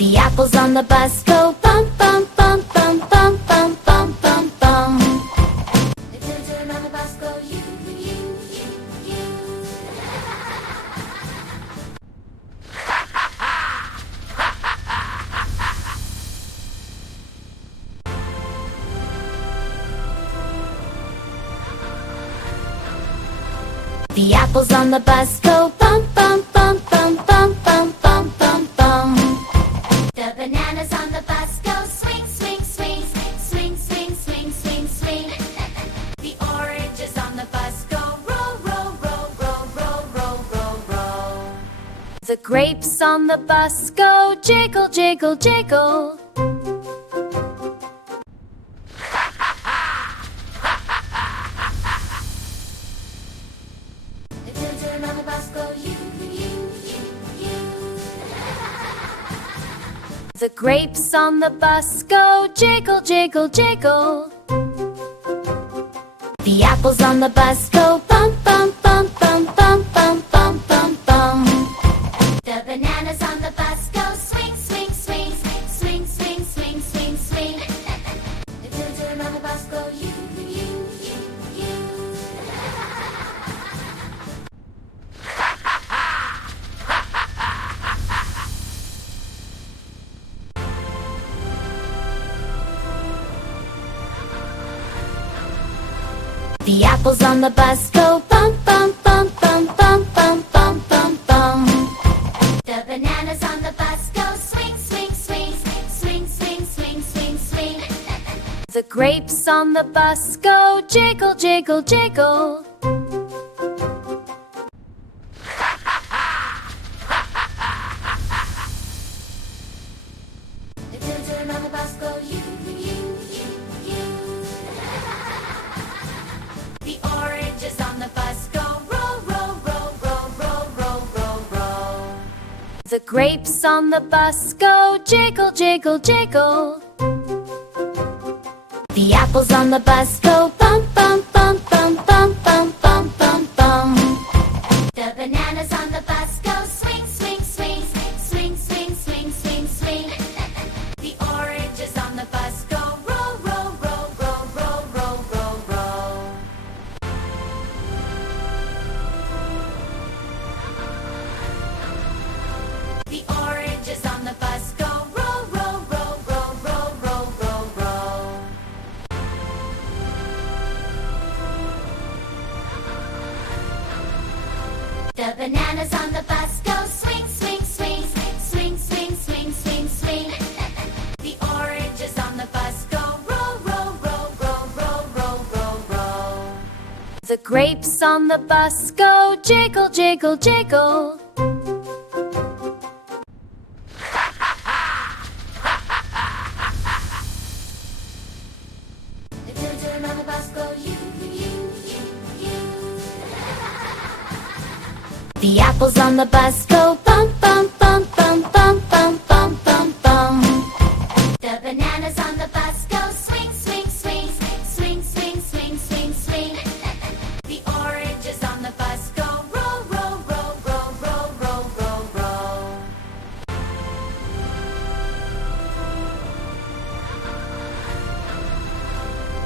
The apples on the bus go bump, bump, bump, bump, bump, bump, bump, bump, bump. The children on the bus go you, you, you, you. The apples on the bus go bump, bump, bump, bump, bump, bump, bump, bump, bump. The bananas on the bus go swing, swing, swing, swing, swing, swing, swing, swing. The oranges on the bus go roll, roll, roll, roll, roll, roll, roll, roll. The grapes on the bus go jiggle, jiggle, jiggle. The children on the bus go you, you, you, you. The grapes on the bus go jiggle, jiggle, jiggle. The apples on the bus go bump, bump, bump, bump, bump, bump, bump, bump, bump. The bananas on the bus go swing, swing, swing, swing, swing, swing, swing, swing. The children on the bus go you, you, you, you. The apples on the bus go bump, bump, bump, bump, bump, bump, bump, bump, bump. The bananas on the bus go swing, swing, swing, swing, swing, swing, swing, swing. The grapes on the bus go jiggle, jiggle, jiggle. The children on the bus go you, you, you, you. The oranges on the bus go roll, roll, roll, roll, roll, roll, roll, roll. The grapes on the bus go jiggle, jiggle, jiggle. The apples on the bus go bump, bump, bump, bump, bump, bump, bump, bump, bump. The bananas on the bus go swing, swing, swing, swing, swing, swing, swing, swing. The oranges on the bus go roll, roll, roll, roll, roll, roll, roll, roll. The oranges on the bus go roll, roll, roll, roll, roll, roll, roll, roll. The bananas on the bus go swing, swing, swing, swing, swing, swing, swing, swing. The oranges on the bus go roll, roll, roll, roll, roll, roll, roll, roll. The grapes on the bus go jiggle, jiggle, jiggle. The children on the bus go you, you, you, you. The apples on the bus go bump, bump, bump, bump, bump, bump, bump, bump, bump. The bananas on the bus go swing, swing, swing, swing, swing, swing, swing, swing. The oranges on the bus go roll, roll, roll, roll, roll, roll, roll, roll.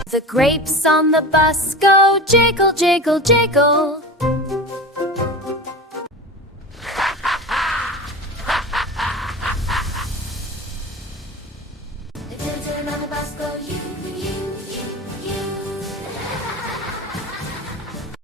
The grapes on the bus go jiggle, jiggle, jiggle. The children on the bus go you,